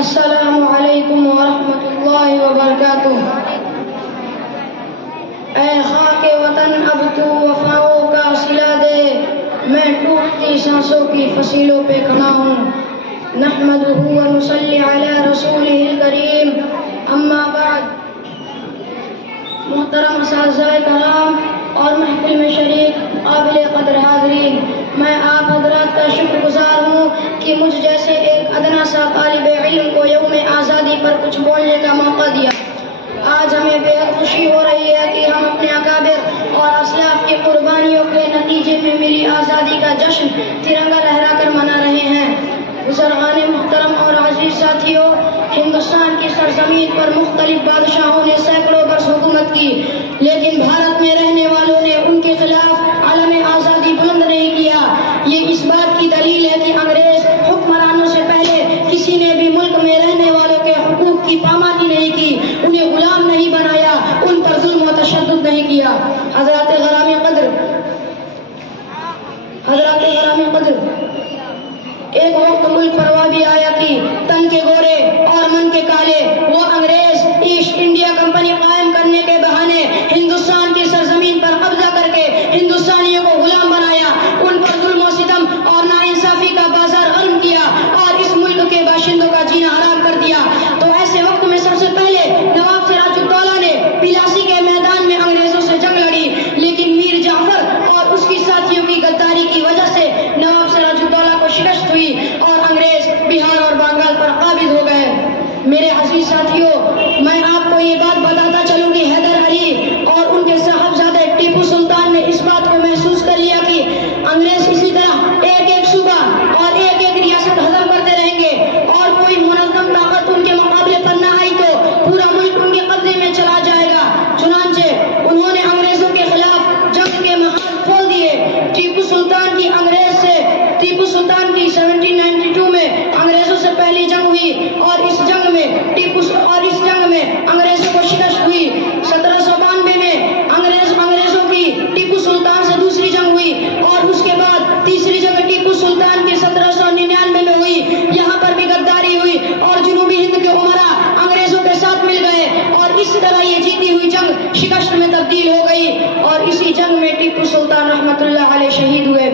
السلام علیکم ورحمۃ اللہ وبرکاتہ۔ اے خاک وطن اب تو وفاؤں کا صلہ دے، میں ٹوٹتی سانسوں کی فصیلوں پہ کھڑا ہوں۔ نحمدہ ونصلی علی رسولہ الکریم، اما بعد۔ محترم اساتذہ کرام اور محفل میں شریک قابل قدر حاضرین، میں آپ حضرات کا شکر گزار ہوں کہ مجھ جیسے ایک ادنا سا طالب علم کو یوم آزادی پر کچھ بولنے کا موقع دیا۔ آج ہمیں بے حد خوشی ہو رہی ہے کہ ہم اپنے اکابر اور اسلاف کی قربانیوں کے نتیجے میں ملی آزادی کا جشن ترنگا لہرا کر منا رہے ہیں۔ بزرگان محترم اور عزیز ساتھیوں، ہندوستان کی سرزمین پر مختلف بادشاہوں نے سینکڑوں برس حکومت کی، لیکن بھارت میں رہنے والوں نے ان کے خلاف علم آزادی بلند نہیں کیا۔ یہ اس بات کی دلیل ہے کہ انگریز حکمرانوں سے پہلے کسی نے بھی ملک میں رہنے والوں کے حقوق کی پامالی نہیں کی، انہیں غلام نہیں بنایا، ان پر ظلم و تشدد نہیں کیا۔ حضرات گرامی قدر، ایک وقت ملک پر وابی آیا کہ تن کے گورے اور من کے کالے وہ انگریز ایسٹ انڈیا کمپنی قائم کرنے کے بہانے ہندوستان کی سرزمین پر قبضہ کر کے ہندوستانیوں کو غلام بنایا، ان پر ظلم و ستم اور ناانصافی کا بازار غرم کیا اور اس ملک کے باشندوں کا جینا حرام کر دیا۔ تو ایسے وقت میں سب سے پہلے نواب سراج الدولہ نے پلاسی کے میدان میں انگریزوں سے جنگ لڑی، لیکن میر جعفر اور اس کی ساتھیوں کی غداری کی وجہ سے نواب سراج الدولہ کو شکست ہوئی اور انگریز بہار اور بنگال پر قابض ہو گئے۔ میرے عزیز ساتھیوں، میں آپ کو یہ بات بتاتا چلوں کہ حیدر علی اور ان کے صاحبزادے ٹیپو سلطان نے اس بات کو محسوس کر لیا کہ انگریز اسی طرح ایک ایک صوبہ اور ایک ایک ریاست ہضم کرتے رہیں گے اور کوئی منظم طاقت ان کے مقابلے پر نہ آئی تو پورا ملک ان کے قبضے میں چلا جائے گا۔ چنانچہ انہوں نے انگریزوں کے خلاف جنگ کے محاذ کھول دیے۔ ٹیپو سلطان کی 1792 میں انگریزوں سے پہلی جنگ ہوئی اور اس جنگ میں انگریزوں کو شکست ہوئی۔ 1792 میں انگریزوں کی ٹیپو سلطان سے دوسری جنگ ہوئی اور اس کے بعد تیسری جنگ ٹیپو سلطان کی 1799 میں ہوئی۔ یہاں پر بھی غداری ہوئی اور جنوبی ہند کے امراء انگریزوں کے ساتھ مل گئے اور اس طرح یہ جیتی ہوئی جنگ شکست میں تبدیل ہو گئی اور اسی جنگ میں ٹیپو سلطان رحمۃ اللہ علیہ شہید ہوئے۔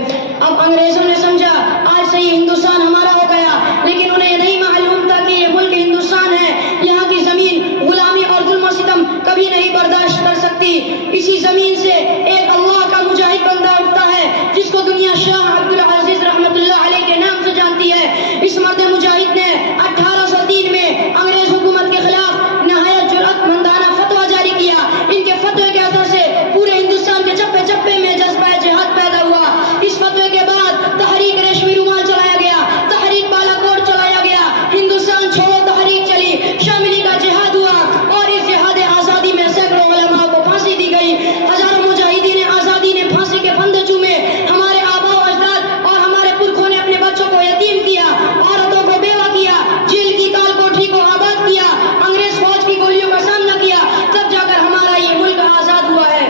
اب انگریزوں نے سمجھا آج سے یہ ہندوستان ہمارا ہو گیا، لیکن انہیں یہ نہیں معلوم تھا کہ یہ ملک ہندوستان ہے، یہاں کی زمین غلامی اور ظلم و ستم کبھی نہیں برداشت کر سکتی۔ اسی زمین سے ایک اللہ کا مجاہد بندہ اٹھتا ہے جس کو دنیا شاہ عبد العزیز رحمۃ اللہ علیہ کے نام سے جانتی ہے۔ اس مرد مجاہد نے 1803 میں انگریز حکومت کے خلاف نہایت جرأت مندانہ فتویٰ جاری کیا۔ ان کے فتوے کے اثر سے پورے ہندوستان کے چپے چپے میں جذبہ جہاد پیدا ہوا۔ اس فتوے کے بعد تحریک ریشمی رومال چلایا گیا، تحریک بالا کوٹ چلایا گیا، ہندوستان چھوڑو تحریک چلی، شاملی کا جہاد ہوا اور اس جہاد آزادی میں سینکڑوں علماء کو پھانسی دی گئی۔ ہزاروں مجاہدین آزادی نے پھانسی کے پھندے چومے۔ ہمارے آباء و اجداد اور ہمارے پرکھوں نے اپنے بچوں کو یتیم کیا، عورتوں کو بیوہ کیا، جیل کی کال کوٹھی کو آباد کیا، انگریز فوج کی گولیوں کا سامنا کیا، تب جا کر ہمارا یہ ملک آزاد ہوا ہے۔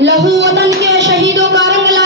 لہو وطن کے شہیدوں کا رنگ لایا